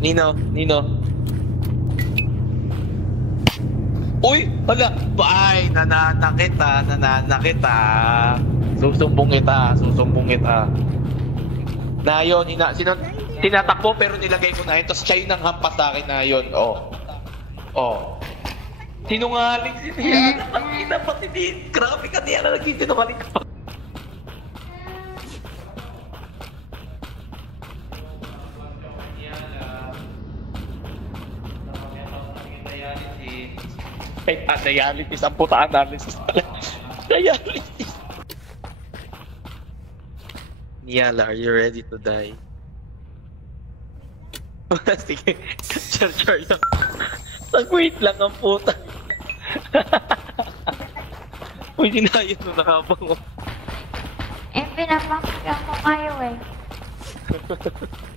Nino. Uy! Hala! Ay! Nananakit ah. Susumbong kita. Na yun, tinatakbo pero nilagay ko na yun. Tapos siya yun ang hampas sa akin na yun. Oh. Sinungaling si Diana. Ang ina pati din. Grabe ka Diana. Nagsisinungaling ka pa. Dialysis. Ang puta analysis pala. Dialysis. Niala, are you ready to die? Sige. Char lang. Nag-wait lang ang puta. Uy, dinayot mo nakabang mo. Pinapakita mo kayo eh.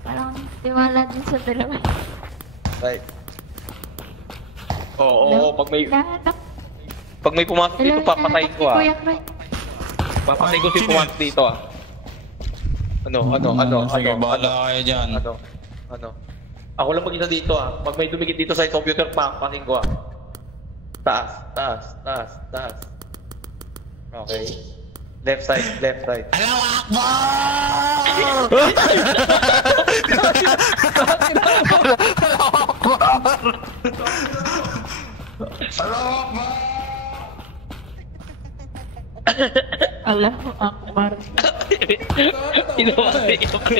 Parang tiwala din sa dalawa. Right. Oo, pag may pumasok dito, papatayin ko ah. Papatayin ko si pumasok dito ah. Sige, bahala kayo dyan. Ano? Ako lang mag-isa dito ah. Pag may dumikit dito sa computer, papatayin ko ah. Taas. Okay. Left side. Allahu Akbar! Allahu Akbar. Inuwari ko pa.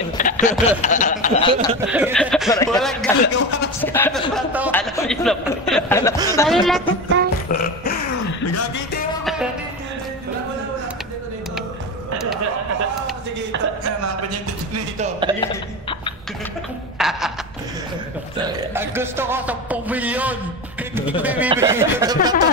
Walang gagawa sa tato. Alam niyo na po. Malalagot tayo. Gagiti mo ka! Sige, hanapin niyo dito. Ang gusto ko, 10 milyon! Hindi ko bibigyan ito na to.